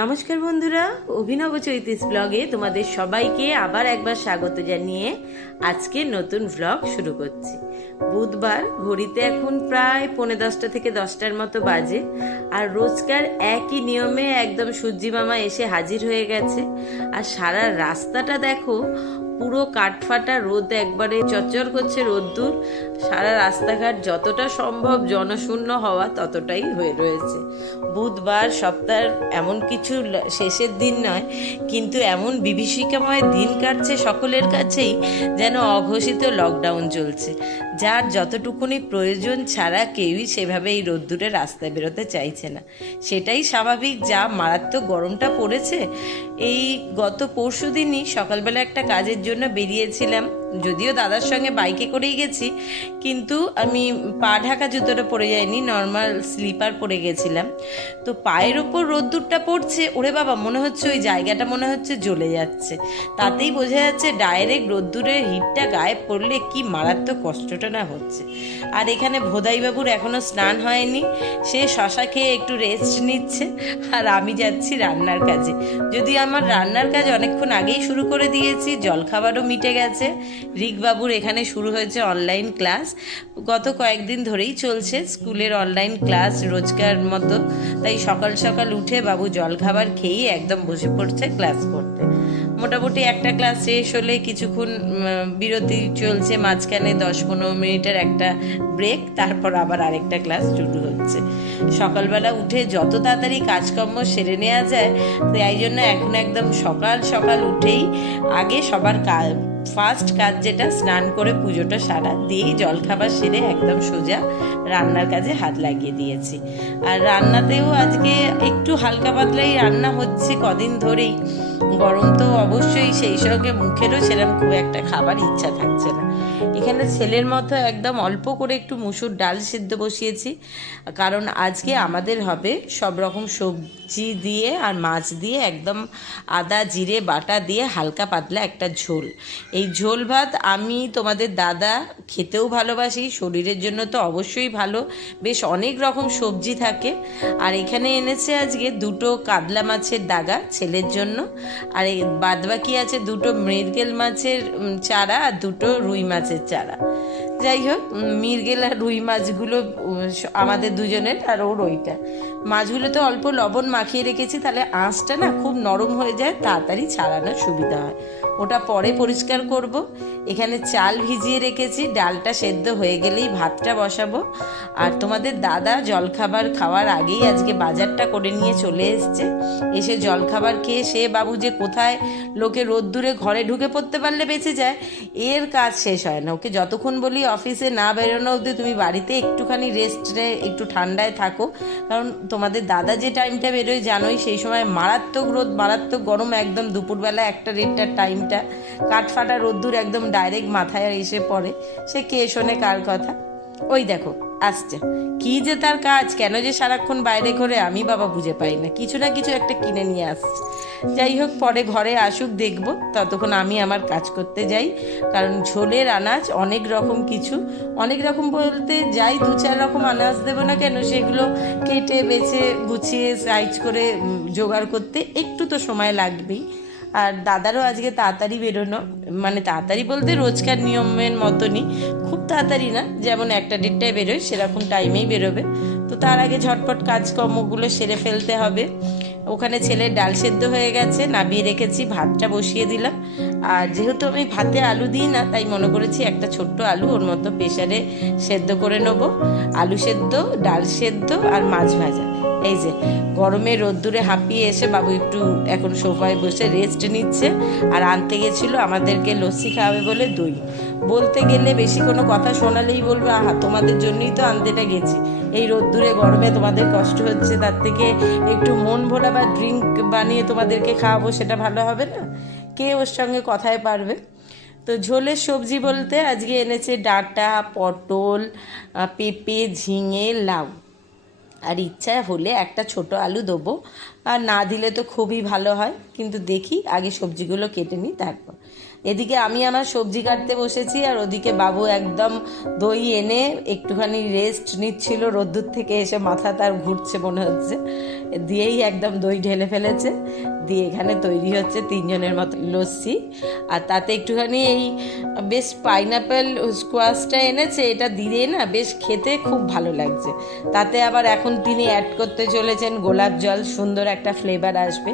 নমস্কার বন্ধুরা, অভিনব চৈতিস ব্লগে তোমাদের সবাইকে আবার একবার স্বাগত জানিয়ে আজকে নতুন ব্লগ শুরু করছি। বুধবার, ঘড়িতে এখন প্রায় 10:45 থেকে 10টার মতো বাজে। আর রোজকার একই নিয়মে একদম সূর্যি মামা এসে হাজির হয়ে গেছে। আর সারা রাস্তাটা দেখো, পুরো কাঠফাটা রোদ, একবারে চচ্চর করছে রোদ্দুর। সারা রাস্তাঘাট যতটা সম্ভব জনশূন্য হওয়া ততটাই হয়ে রয়েছে। বুধবার, সপ্তাহের এমন কিছু শেষের দিন নয়, কিন্তু এমন বিভীষিকাময় দিন কাটছে সকলের কাছেই, যেন অঘোষিত লকডাউন চলছে। যার যতটুকুনি প্রয়োজন ছাড়া কেউই সেভাবে এই রোদ্দুরে রাস্তায় বেরোতে চাইছে না। সেটাই স্বাভাবিক, যা মারাত্মক গরমটা পড়েছে। এই গত পরশু দিনই সকালবেলা একটা কাজের জন্য বেরিয়েছিলাম, যদিও দাদার সঙ্গে বাইকে করেই গেছি, কিন্তু আমি পা ঢাকা জুতোটা পরে যাইনি, নর্মাল স্লিপার পরে গেছিলাম। তো পায়ের ওপর রোদ্দুরটা পড়ছে, ওরে বাবা, মনে হচ্ছে ওই জায়গাটা মনে হচ্ছে জ্বলে যাচ্ছে। তাতেই বোঝা যাচ্ছে ডাইরেক্ট রোদ্দুরের হিটটা গায়ে পড়লে কি মারাত্মক কষ্টটা না হচ্ছে। আর এখানে ভোদাইবাবুর এখনো স্নান হয়নি, সে শশা খেয়ে একটু রেস্ট নিচ্ছে। আর আমি যাচ্ছি রান্নার কাজে। যদি আমার রান্নার কাজ অনেকক্ষণ আগেই শুরু করে দিয়েছি, জলখাবারও মিটে গেছে। রিকবাবুর এখানে শুরু হয়েছে অনলাইন ক্লাস। গত কয়েকদিন ধরেই চলছে স্কুলের অনলাইন ক্লাস রোজকার মতো। তাই সকাল সকাল উঠে বাবু জলখাবার খেয়ে একদম বসে পড়ছে ক্লাস করতে। মোটামুটি একটা ক্লাস শেষ হলে কিছুক্ষণ বিরতি চলছে, মাঝখানে 10-15 মিনিটের একটা ব্রেক, তারপর আবার আরেকটা ক্লাস শুরু হচ্ছে। সকালবেলা উঠে যত তাড়াতাড়ি কাজকর্ম সেরে নেওয়া যায়, তাই জন্য এখন একদম সকাল সকাল উঠেই আগে সবার ফার্স্ট কাজ যেটা, স্নান করে পুজোটা সারা দিয়েই জলখাবার সেরে একদম সোজা রান্নার কাজে হাত লাগিয়ে দিয়েছি। আর রান্নাতেও আজকে একটু হালকা পাতলাই রান্না হচ্ছে কদিন ধরেই। গরম তো অবশ্যই, সেই সঙ্গে মুখেরও সেরকম খুব একটা খাবার ইচ্ছা থাকছে না। এখানে ছেলের মতো একদম অল্প করে একটু মুসুর ডাল সিদ্ধ বসিয়েছি, কারণ আজকে আমাদের হবে সব রকম সবজি দিয়ে আর মাছ দিয়ে একদম আদা জিরে বাটা দিয়ে হালকা পাতলা একটা ঝোল। এই ঝোল ভাত আমি তোমাদের দাদা খেতেও ভালোবাসি, শরীরের জন্য তো অবশ্যই ভালো, বেশ অনেক রকম সবজি থাকে। আর এখানে এনেছে আজকে 2টো কাতলা মাছের দাগা ছেলের জন্য, আর এই বাদবাকি আছে 2টো মৃগেল মাছের চারা আর 2টো রুই মাছের চারা। যাই হোক, মৃগেল আর রুই মাছগুলো আমাদের দুজনের, আর ওর ওইটা। মাছগুলোতে অল্প লবণ মাখিয়ে রেখেছি, তাহলে আঁশটা না খুব নরম হয়ে যায়, তাড়াতাড়ি ছাড়ানোর সুবিধা হয়। ওটা পরে পরিষ্কার করব। এখানে চাল ভিজিয়ে রেখেছি, ডালটা সেদ্ধ হয়ে গেলেই ভাতটা বসাবো। আর তোমাদের দাদা জলখাবার খাওয়ার আগেই আজকে বাজারটা করে নিয়ে চলে এসছে। এসে জলখাবার খেয়ে সে বাবু যে কোথায় লোকে রোদ্দুরে ঘরে ঢুকে পড়তে পারলে বেঁচে যায়, এর কাজ শেষ হয় না। ওকে যতক্ষণ বলি অফিসে না বেরোনো অবধি তুমি বাড়িতে একটুখানি রেস্টে একটু ঠান্ডায় থাকো, কারণ তোমাদের দাদা যে টাইমটা বেরোয় জানোই, সেই সময় মারাত্মক রোদ, মারাত্মক গরম, একদম দুপুরবেলা 1-1:30টার টাইমটা কাঠফাটা রোদ্দুর একদম ডাইরেক্ট মাথায় এসে পড়ে। সে কে শোনে কার কথা? ওই দেখো আসছে, কি যে তার কাজ, কেন যে সারাক্ষণ বাইরে ঘোরে আমি বাবা বুঝে পাই না, কিছু না কিছু একটা কিনে নিয়ে আসছে। যাই হোক, পরে ঘরে আসুক দেখব, ততক্ষণ আমি আমার কাজ করতে যাই। কারণ ঝোলের আনাজ অনেক রকম কিছু, অনেক রকম বলতে যাই 2-4 রকম আনাজ দেবো না কেন, সেগুলো কেটে বেছে গুছিয়ে সাইজ করে জোগাড় করতে একটু তো সময় লাগবেই। আর দাদারও আজকে তাড়াতাড়ি বেরোনো, মানে তাড়াতাড়ি বলতে রোজকার নিয়মের মতনই, খুব তাড়াতাড়ি না, যেমন 1-1:30টায় বেরোয় সেরকম টাইমেই বেরোবে। তো তার আগে ঝটপট কাজকর্মগুলো সেরে ফেলতে হবে। ওখানে ছেলের ডাল সেদ্ধ হয়ে গেছে, নামিয়ে রেখেছি, ভাতটা বসিয়ে দিলাম। আর যেহেতু আমি ভাতে আলু দিই না, তাই মনে করেছি একটা ছোট্ট আলু ওর মতো প্রেসারে সেদ্ধ করে নেবো। আলু সেদ্ধ, ডাল সেদ্ধ আর মাছ ভাজা। এই যে গরমে রোদ্দুরে হাঁপিয়ে এসে বাবু একটু এখন সোফায় বসে রেস্ট নিচ্ছে। আর আনতে গেছিলো আমাদেরকে লস্যি খাওয়াবে বলে দই। বলতে গেলে বেশি কোনো কথা শোনালেই বলবে, আহা তোমাদের জন্যই তো আনতেটা গেছি, এই রোদ্দুরে গরমে তোমাদের কষ্ট হচ্ছে, তার থেকে একটু মন ভোলা বা ড্রিঙ্ক বানিয়ে তোমাদেরকে খাওয়াবো, সেটা ভালো হবে না? কে ওর সঙ্গে কথায় পারবে? তো ঝোলের সবজি বলতে আজকে এনেছে ডাঁটা, পটল, পেঁপে, ঝিঙে, লাউ। আর ইচ্ছা হলে একটা ছোট আলু দেবো, আর না দিলে তো খুবই ভালো হয়, কিন্তু দেখি আগে সবজিগুলো কেটে নিই তারপর। এদিকে আমি আমার সবজি কাটতে বসেছি, আর ওদিকে বাবু একদম দই এনে একটুখানি রেস্ট নিচ্ছিল, রোদ্দুর থেকে এসে মাথা তার ঘুরছে মনে হচ্ছে, দিয়েই একদম দই ঢেলে ফেলেছে। দিয়ে এখানে তৈরি হচ্ছে 3 জনের মতো লস্যি। আর তাতে একটুখানি এই বেশ পাইনাপেল স্কোয়াশটা এনেছে, এটা দিয়ে না বেশ খেতে খুব ভালো লাগছে। তাতে আবার এখন তিনি অ্যাড করতে চলেছেন গোলাপ জল, সুন্দর একটা ফ্লেভার আসবে।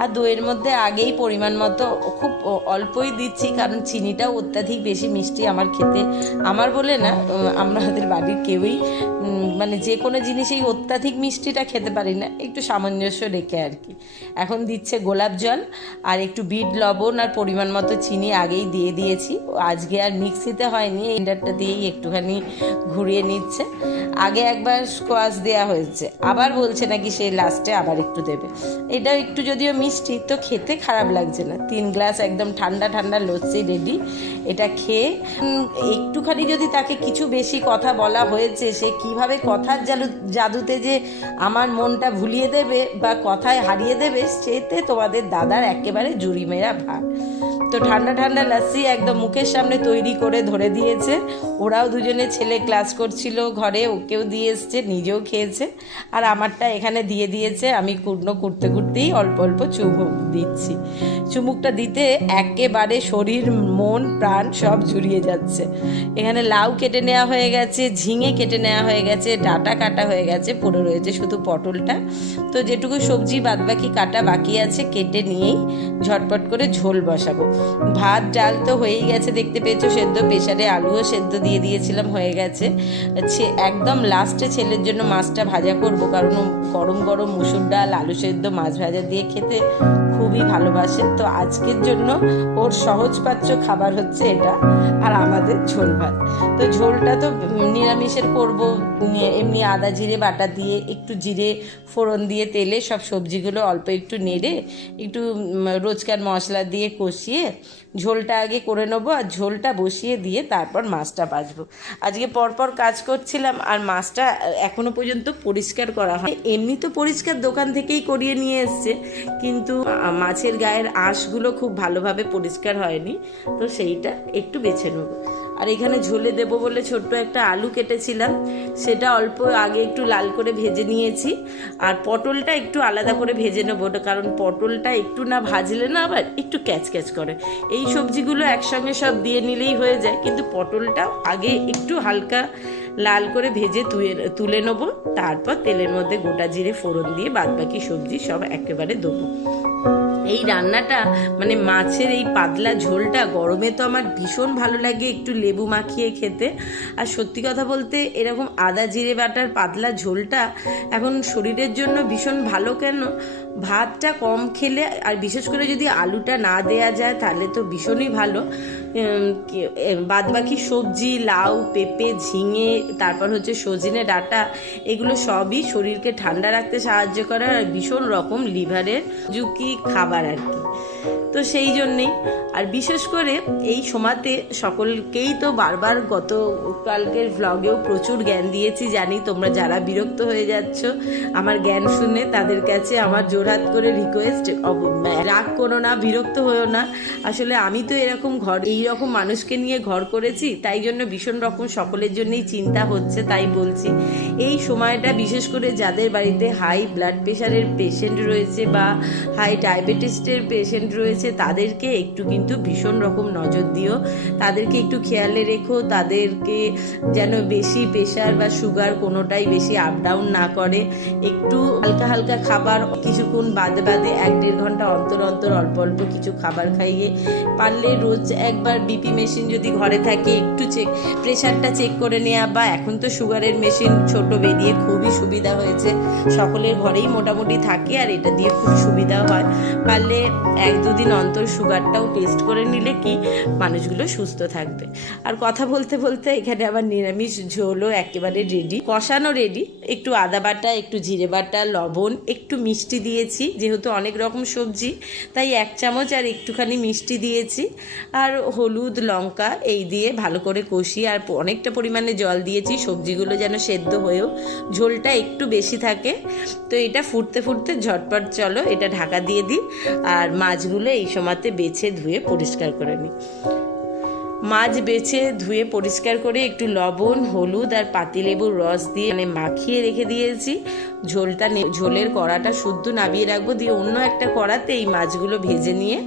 আর দইয়ের মধ্যে আগেই পরিমাণ মতো খুব অল্পই দিচ্ছি, কারণ চিনিটাও অত্যাধিক বেশি মিষ্টি আমার খেতে, আমার বলে না, আমাদের বাড়ির কেউই মানে যে কোনো জিনিসেই অত্যাধিক মিষ্টিটা খেতে পারি না, একটু সামঞ্জস্য রেখে আর কি। এখন দিচ্ছে গোলাপ জল আর একটু বিট লবণ আর পরিমাণ মতো চিনি আগেই দিয়ে দিয়েছি, আজকে আর মিক্সিতে হয়নি, এন্ডারটা দিয়েই একটুখানি ঘুরিয়ে নিচ্ছে। আগে একবার স্কোয়াশ দেওয়া হয়েছে, আবার বলছে নাকি সে লাস্টে আবার একটু দেবে। এটা একটু যদিও মিষ্টি, তো খেতে খারাপ লাগছে না। 3 গ্লাস একদম ঠান্ডা ঠান্ডা লস্যি রেডি। এটা খেয়ে একটুখানি যদি তাকে কিছু বেশি কথা বলা হয়েছে, সে কিভাবে কথার জাদুতে যে আমার মনটা ভুলিয়ে দেবে বা কথায় হারিয়ে দেবে, সেতে তোমাদের দাদার একেবারে জুড়ি মেরা ভাগ। তো ঠান্ডা ঠান্ডা লস্যি একদম মুখের সামনে তৈরি করে ধরে দিয়েছে। ওরাও দুজনে, ছেলে ক্লাস করছিল ঘরে, ওকেও দিয়ে এসছে, নিজেও খেয়েছে, আর আমারটা এখানে দিয়ে দিয়েছে। আমি করতে করতেই অল্প অল্প চুমুক দিচ্ছি। চুমুকটা দিতে একেবারে শরীর মন প্রাণ সব জুড়িয়ে যাচ্ছে। এখানে লাউ কেটে নেওয়া হয়ে গেছে, ঝিঙে কেটে নেওয়া হয়ে গেছে, ডাঁটা কাটা হয়ে গেছে, পড়ে রয়েছে শুধু পটলটা। তো যেটুকু সবজি বাদবাকি কাটা বাকি আছে কেটে নিয়েই ঝটপট করে ঝোল বসাবো। ভাত ডাল তো হয়েই গেছে, দেখতে পেয়েছো সেদ্ধ, প্রেসারে আলুও সেদ্ধ দিয়ে দিয়েছিলাম, হয়ে গেছে। একদম লাস্টে ছেলের জন্য মাছটা ভাজা করব, কারণ গরম গরম মুসুর ডাল আলু সেদ্ধ মাছ ভাজা দিয়ে খেতে খুবই ভালোবাসে। তো আজকের জন্য ওর সহজপাচ্য খাবার হচ্ছে এটা, আর আমাদের ঝোল ভাত। তো ঝোলটা তো নিরামিষের করব, এমনি আদা জিরে বাটা দিয়ে একটু জিরে ফোড়ন দিয়ে তেলে সব সবজিগুলো অল্প একটু নেড়ে একটু রোজকার মশলা দিয়ে কষিয়ে ঝোলটা আগে করে নেবো, আর ঝোলটা বসিয়ে দিয়ে তারপর মাছটা ভাজবো। আজকে পরপর কাজ করছিলাম, আর মাছটা এখনো পর্যন্ত পরিষ্কার করা হয়। এমনি তো পরিষ্কার দোকান থেকেই করিয়ে নিয়ে এসছে, কিন্তু মাছের গায়ের আঁশগুলো খুব ভালোভাবে পরিষ্কার হয়নি, তো সেইটা একটু বেছে নেবো। আর এখানে ঝোলে দেবো বলে ছোট্ট একটা আলু কেটেছিলাম, সেটা অল্প আগে একটু লাল করে ভেজে নিয়েছি। আর পটলটা একটু আলাদা করে ভেজে নেবো, কারণ পটলটা একটু না ভাজলে না আবার একটু ক্যাচ ক্যাচ করে। এই সবজিগুলো একসঙ্গে সব দিয়ে নিলেই হয়ে যায়, কিন্তু পটলটা আগে একটু হালকা লাল করে ভেজে তুলে নেবো, তারপর তেলের মধ্যে গোটা জিরে ফোড়ন দিয়ে বাদবাকি সবজি সব একেবারে দেবো। এই রান্নাটা মানে মাছের এই পাতলা ঝোলটা গরমে তো আমার ভীষণ ভালো লাগে একটু লেবু মাখিয়ে খেতে। আর সত্যি কথা বলতে এরকম আদা জিরে বাটার পাতলা ঝোলটা এখন শরীরের জন্য ভীষণ ভালো। কেন, ভাতটা কম খেলে, আর বিশেষ করে যদি আলুটা না দেয়া যায় তাহলে তো ভীষণই ভালো। বাদবাকি সবজি লাউ পেঁপে ঝিঙে তারপর হচ্ছে সজনে ডাঁটা, এগুলো সবই শরীরকে ঠান্ডা রাখতে সাহায্য করে, আর ভীষণ রকম লিভারের ঝুঁকি খাবার আর কি। তো সেই জন্যেই, আর বিশেষ করে এই সময়তে সকলকেই তো বারবার গতকালকের ভ্লগেও প্রচুর জ্ঞান দিয়েছি, জানি তোমরা যারা বিরক্ত হয়ে যাচ্ছ আমার জ্ঞান শুনে, তাদের কাছে আমার জোরহাত করে রিকোয়েস্ট, রাগ করো না, বিরক্ত হয়েও না। আসলে আমি তো এইরকম মানুষকে নিয়ে ঘর করেছি, তাই জন্য ভীষণ রকম সকলের জন্যই চিন্তা হচ্ছে, তাই বলছি। এই সময়টা বিশেষ করে যাদের বাড়িতে হাই ব্লাড প্রেশারের পেশেন্ট রয়েছে বা হাই ডায়াবেটিসের পেশেন্ট রয়েছে, তাদেরকে একটু কিন্তু ভীষণ রকম নজর দিও, তাদেরকে একটু খেয়ালে রেখো, তাদেরকে যেন বেশি প্রেশার বা সুগার কোনোটাই বেশি আপ ডাউন না করে। একটু হালকা হালকা খাবার কিছুক্ষণ বাদে 1-1.5 ঘন্টা অন্তর অন্তর অল্প অল্প কিছু খাবার খাইয়ে, পারলে রোজ একবার বিপি মেশিন যদি ঘরে থাকে একটু প্রেশারটা চেক করে নেওয়া, বা এখন তো সুগারের মেশিন ছোট বেরিয়ে খুবই সুবিধা হয়েছে, সকলের ঘরেই মোটামুটি থাকে, আর এটা দিয়ে খুব সুবিধা হয়। পারলে 1-2 দিন অন্তর সুগারটাও টেস্ট করে নিলে কি মানুষগুলো সুস্থ থাকবে। আর কথা বলতে বলতে এখানে আবার নিরামিষ ঝোলও একেবারে রেডি, কষানো রেডি। একটু আদা বাটা, একটু জিরে বাটা, লবণ, একটু মিষ্টি দিয়েছি, যেহেতু অনেক রকম সবজি তাই 1 চামচ আর একটুখানি মিষ্টি দিয়েছি, আর হলুদ লঙ্কা এই দিয়ে ভালো করে কষি, আর অনেকটা পরিমাণে জল দিয়েছি সবজিগুলো যেন সেদ্ধ হয়েও ঝোলটা একটু বেশি থাকে। তো এটা ফুটতে ফুটতে ঝটপট চলো এটা ঢাকা দিয়ে দিই, আর মাছগুলো এই সময়তে বেছে ধুয়ে পরিষ্কার করে নিই। মাছ বেছে ধুয়ে পরিষ্কার করে একটু লবণ, হলুদ আর পাতিলেবুর রস দিয়ে মাখিয়ে রেখে দিয়েছি। ঝোলের কড়াটা শুদ্ধ নামিয়ে রাখবো, দিয়ে অন্য একটা কড়াতে এই মাছগুলো ভেজে নিয়ে,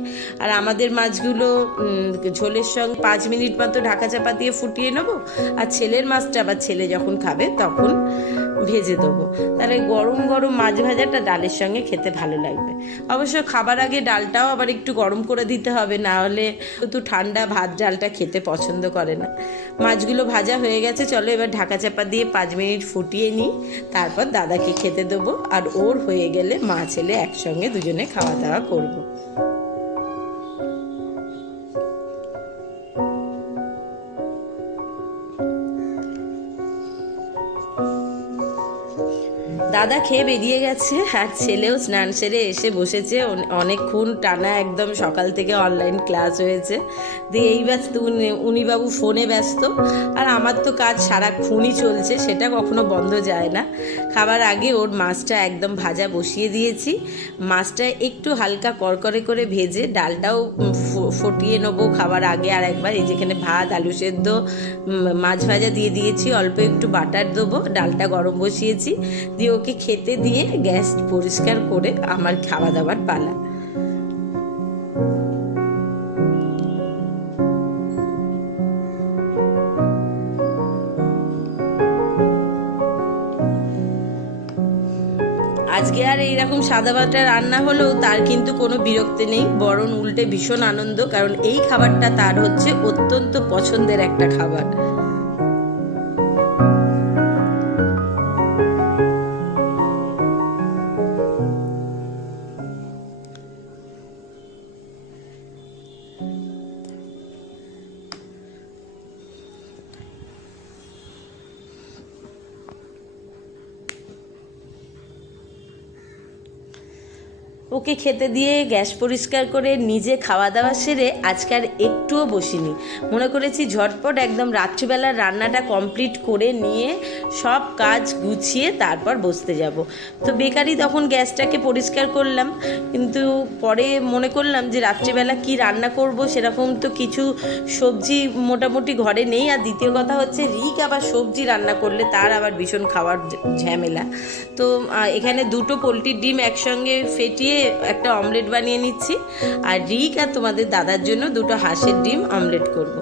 আর আমাদের মাছগুলো ঝোলের সঙ্গে 5 মিনিট মতো ঢাকা চাপা দিয়ে ফুটিয়ে নেবো। আর ছেলের মাছটা আবার ছেলে যখন খাবে তখন ভেজে দেবো। তাহলে গরম গরম মাছ ভাজাটা ডালের সঙ্গে খেতে ভালো লাগবে। অবশ্য খাবার আগে ডালটাও আবার একটু গরম করে দিতে হবে, না হলে একটু ঠান্ডা ভাত ডালটা খেতে পছন্দ করে না। মাছগুলো ভাজা হয়ে গেছে, চলো এবার ঢাকা চাপা দিয়ে 5 মিনিট ফুটিয়ে নিই, তারপর দাদাকে খেতে দেবো। আর ওর হয়ে গেলে মা ছেলে একসঙ্গে দুজনে খাওয়া দাওয়া করবো। দাদা খেয়ে বেরিয়ে গেছে, আর ছেলেও স্নান সেরে এসে বসেছে। অনেকক্ষণ টানা একদম সকাল থেকে অনলাইন ক্লাস হয়েছে, দিয়ে এই ব্যস্ত উনি বাবু ফোনে ব্যস্ত। আর আমার তো কাজ সারাক্ষণই চলছে, সেটা কখনো বন্ধ যায় না। খাবার আগে ওর মাছটা একদম ভাজা বসিয়ে দিয়েছি। মাছটা একটু হালকা করকরে করে ভেজে ডালটাও ফুটিয়ে নেবো খাবার আগে আর একবার। এই যেখানে ভাত, আলু সেদ্ধ, মাছ ভাজা দিয়ে দিয়েছি, অল্প একটু বাটার দেবো, ডালটা গরম বসিয়েছি, দিয়ে ওকে খেতে দিয়ে গ্যাস পরিষ্কার করে আমার খাওয়া দাওয়ার পালা। আজকে আর এইরকম সাদা ভাতটা রান্না হলেও তার কিন্তু কোনো বিরক্তি নেই, বরং উল্টে ভীষণ আনন্দ, কারণ এই খাবারটা তার হচ্ছে অত্যন্ত পছন্দের একটা খাবার। ওকে খেতে দিয়ে গ্যাস পরিষ্কার করে নিজে খাওয়া দাওয়া সেরে আজকে আর একটুও বসিনি। মনে করেছি ঝটপট একদম রাত্রিবেলার রান্নাটা কমপ্লিট করে নিয়ে সব কাজ গুছিয়ে তারপর বসতে যাব। তো বেকারি তখন গ্যাসটাকে পরিষ্কার করলাম, কিন্তু পরে মনে করলাম যে রাত্রিবেলা কি রান্না করব, সেরকম তো কিছু সবজি মোটামুটি ঘরে নেই। আর দ্বিতীয় কথা হচ্ছে রিক আবার সবজি রান্না করলে তার আবার ভীষণ খাওয়ার ঝামেলা। তো এখানে 2টো পোলট্রির ডিম একসঙ্গে ফেটিয়ে একটা অমলেট বানিয়ে নিচ্ছি, আর রিক আর তোমাদের দাদার জন্য 2টো হাঁসের ডিম অমলেট করব।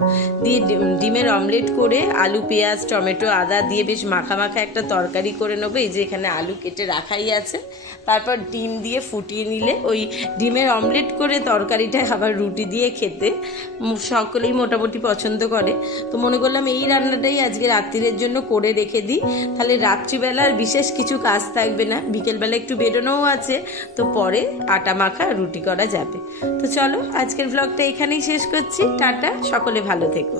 দিয়ে ডিমের অমলেট করে আলু, পেঁয়াজ, টমেটো, আদা দিয়ে বেশ মাখা মাখা একটা তরকারি করে নেবো। এই যে এখানে আলু কেটে রাখাই আছে, তারপর ডিম দিয়ে ফুটিয়ে নিলে ওই ডিমের অমলেট করে তরকারিটা আবার রুটি দিয়ে খেতে সকলেই মোটামুটি পছন্দ করে। তো মনে করলাম এই রান্নাটাই আজকে রাত্রিরের জন্য করে রেখে দিই, তাহলে রাত্রিবেলার বিশেষ কিছু কাজ থাকবে না। বিকেলবেলা একটু বেরোনোও আছে, তো পরে আটা মাখা রুটি করা যাবে। তো চলো আজকের ব্লগটা এখানেই শেষ করছি। টাটা, সকলে ভালো থেকো।